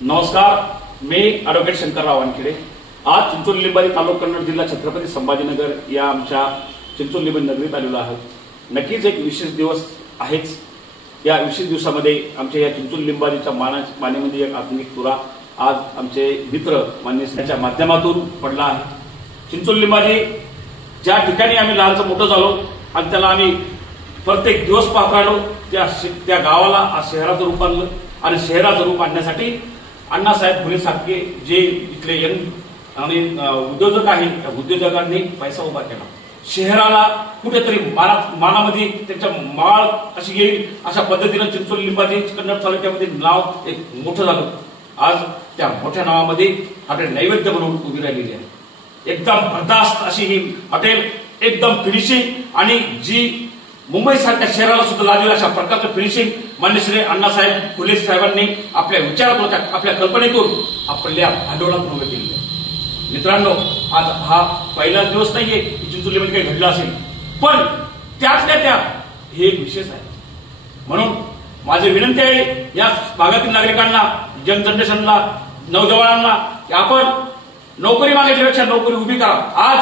नमस्कार, मी ॲडव्होकेट शंकरराव वानखेडे। आज चिंचोली लिंबाजी तालुका कन्नड जिल्हा छत्रपती संभाजीनगर या आमच्या चिंचोली लिंबाजी नगरीत आलेलो आहोत। नक्कीच एक विशेष दिवस आहेच। या विशेष दिवसामध्ये आमच्या या चिंचोली लिंबाजीच्या मानेमध्ये एक आत्मिक तुरा आज आमचे मित्र मान्यच्या माध्यमातून पडला आहे। चिंचोली लिंबाजी ज्या ठिकाणी आम्ही लहानचं मोठं झालो आणि त्याला आम्ही प्रत्येक दिवस पाहत राहिलो, त्या गावाला शहराचं रूप आणलं आणि शहराचं रूप आणण्यासाठी अण्णासाहेब फुले सारखे जे इथले यंग आणि उद्योजक आहेत, त्या उद्योजकांनी पैसा उभा केला। शहराला कुठेतरी मानामध्ये त्याच्या माळ अशी येईल अशा पद्धतीनं चिंचोली लिंबाजी कन्नड तालुक्यामध्ये नाव एक मोठं झालं। आज त्या मोठ्या नावामध्ये हॉटेल नैवेद्य म्हणून उभी राहिलेली आहे। एकदम बर्दास्त अशी ही हॉटेल, एकदम फिनिशिंग आणि जी मुंबई सारख्या शहराला सुद्धा लागलेल्या अशा प्रकारचं फिनिशिंग मान्य श्री अण्णासाहेब फुले साहेबांनी आपल्या विचारातून, आपल्या कल्पनेतून आपल्या भांडवलात उभं केलेलं आहे। मित्रांनो, आज हा पहिला दिवस नाहीये की चिंचोलीमध्ये काही घडलं असेल, पण त्यातल्या त्यात हे एक विशेष आहे। म्हणून माझी विनंती आहे या भागातील नागरिकांना, यंग जनरेशनला, नौजवानांना की आपण नोकरी मागितल्यापेक्षा नोकरी उभी करा। आज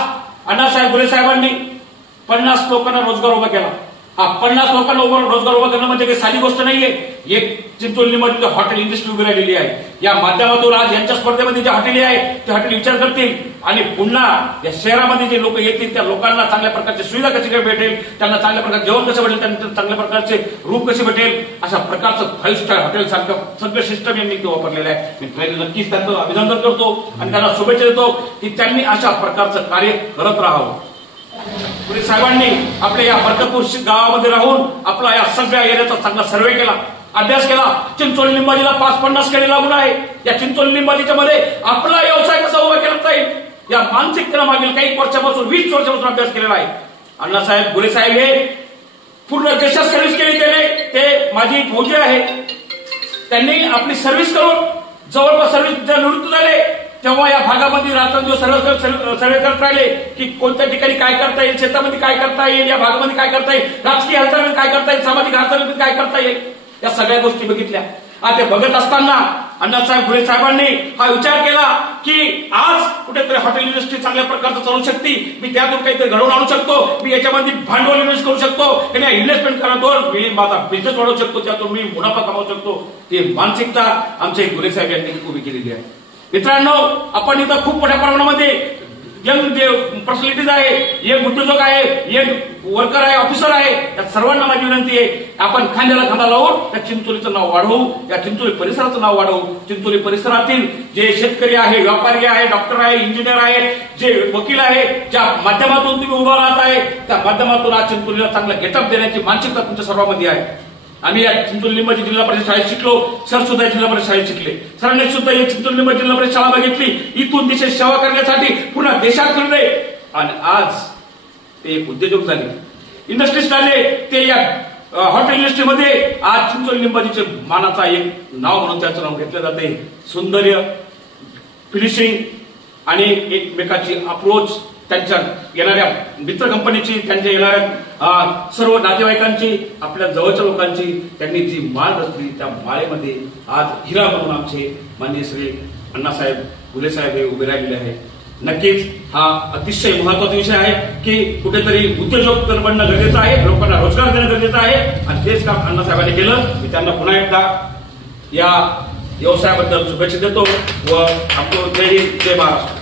अण्णासाहेब फुले साहेबांनी 50 लोकांना रोजगार उभा केला। 50 लोकांना रोजगार उभा करणं म्हणजे काही साधी गोष्ट नाहीये। एक चिंचोली लिंबाजी हॉटेल इंडस्ट्री उभी राहिलेली आहे। या माध्यमातून आज यांच्या स्पर्धेमध्ये जे हॉटेली आहे ते हॉटेल विचार करतील आणि पुन्हा या शहरामध्ये जे लोक येतील त्या लोकांना चांगल्या प्रकारची सुविधा कशी काय भेटेल, त्यांना चांगल्या प्रकारचे जेवण कसं भेटेल, त्यांना चांगल्या प्रकारचे रूप कसे भेटेल, अशा प्रकारचं 5 स्टार हॉटेल सारखं सगळं सिस्टम यांनी ते वापरलेलं आहे। मी पहिले नक्कीच त्यांचं अभिनंदन करतो आणि त्यांना शुभेच्छा देतो की त्यांनी अशा प्रकारचं कार्य करत राहावं। फुले साहेबांनी आपल्या या बरकतपूर गावामध्ये राहून आपला या सगळ्या एरियाचा चांगला सर्वे केला, अभ्यास केला। चिंचोली लिंबाजीला 5-50 खेडे लागून आहे। या चिंचोली लिंबाजीच्या मध्ये आपला व्यवसाय कसा उभा केला जाईल या मानसिकतेला मागील काही वर्षापासून 20 वर्षापासून अभ्यास केलेला आहे। अण्णासाहेब फुले साहेब हे पूर्ण देशात सर्व्हिस केली, ते माजी फौजी आहे। त्यांनी आपली सर्व्हिस करून जवळपास सर्व्हिस निवृत्त झाले तेव्हा या भागामध्ये रात्रंदिवस सर्वे करत राहिले की कोणत्या ठिकाणी काय करता येईल, शेतामध्ये काय करता येईल, या भागामध्ये काय करता येईल, राजकीय हालचालीमध्ये काय करता येईल, सामाजिक हालचालीमध्ये काय करता येईल, या सगळ्या गोष्टी बघितल्या। ते बघत असताना अण्णासाहेब फुले साहेबांनी हा विचार केला की आज कुठेतरी हॉटेल इंडस्ट्री चांगल्या प्रकारचं चालू शकते, मी त्यातून काहीतरी घडवून आणू शकतो, मी याच्यामध्ये भांडवल इन्व्हेस्ट करू शकतो, इन्व्हेस्टमेंट करण्यातून मी माझा बिझनेस वाढवू शकतो, त्यातून मी मुनाफा कमावू शकतो। ही मानसिकता आमचे फुले साहेब यांनी उभी केलेली आहे। मित्रांनो, आपण इथं खूप मोठ्या प्रमाणामध्ये यंग जे पर्सनॅलिटीज आहे, यंग उद्योजक आहे, यंग वर्कर आहे, ऑफिसर आहे, या सर्वांना माझी विनंती आहे आपण खांद्याला खांदा लावून त्या चिंचोलीचं नाव वाढवू, या चिंचोली परिसराचं नाव वाढवू। चिंचोली परिसरातील जे शेतकरी आहे, व्यापारी आहे, डॉक्टर आहे, इंजिनियर आहे, जे वकील आहे, ज्या माध्यमातून तुम्ही उभा राहत आहे त्या माध्यमातून आज चिंचोलीला चांगला गेटअप देण्याची मानसिकता तुमच्या सर्वांमध्ये आहे। आम्ही या चिंचोली लिंबाजी जिल्हा परिषद शाळेत शिकलो, सर सुद्धा जिल्हा परिषद शाळेत शिकले, सरांनी सुद्धा या चिंचोली लिंबाजी जिल्हा परिषद शाळा बघितली, इथून देशाची सेवा करण्यासाठी पूर्ण देशात फिरले आणि आज ते एक उद्योजक झाले, इंडस्ट्रीज झाले। ते या हॉटेल इंडस्ट्रीमध्ये आज चिंचोली लिंबाजीचे मानाचा एक नाव म्हणून त्याचं नाव घेतलं जाते। सौंदर्य, फिनिशिंग आणि एकमेकाची अप्रोच, त्यांच्या येणाऱ्या मित्र कंपनीची, त्यांच्या येणाऱ्या सर्व नातेवाईकांची, आपल्या जवळच्या लोकांची त्यांनी जी माळ रचली त्या माळेमध्ये आज हिरा म्हणून आमचे माननीय श्री अण्णासाहेब फुले साहेब हे उभे राहिलेले आहेत। नक्कीच हा अतिशय महत्वाचा विषय आहे की कुठेतरी उद्योजक तर बनणं गरजेचं आहे, लोकांना रोजगार देणं गरजेचं आहे आणि तेच काम अण्णासाहेबांनी केलं। मी त्यांना पुन्हा एकदा या व्यवसायाबद्दल शुभेच्छा देतो व आपलं जय हिंद, जय महाराष्ट्र।